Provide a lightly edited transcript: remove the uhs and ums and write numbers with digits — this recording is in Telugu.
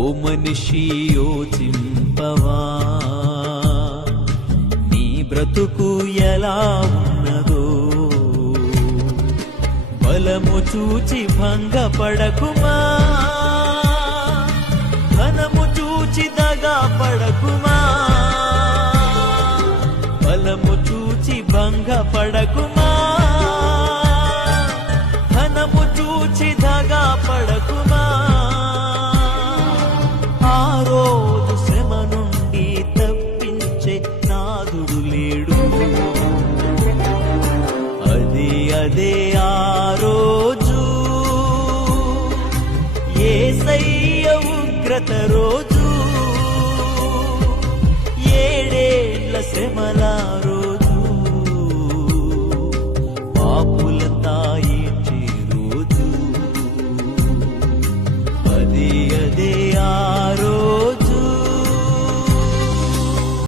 ఓ మనిషి యోచింపవా, నీ బ్రతుకు ఎలా ఉన్నదో. బలము చూచి భంగపడకుమా, ధనము చూచి దగా పడకుమా. బలము చూచి భంగపడకుమా, ధనము చూచి దగా పడకుమా. ఆ రోజు శ్రమ నుండి తప్పించే నాదుడు లేడు. అదే ఆ రోజు యేసయ్య ఉగ్రత రోజు. 7 ఏళ్ల శ్రమల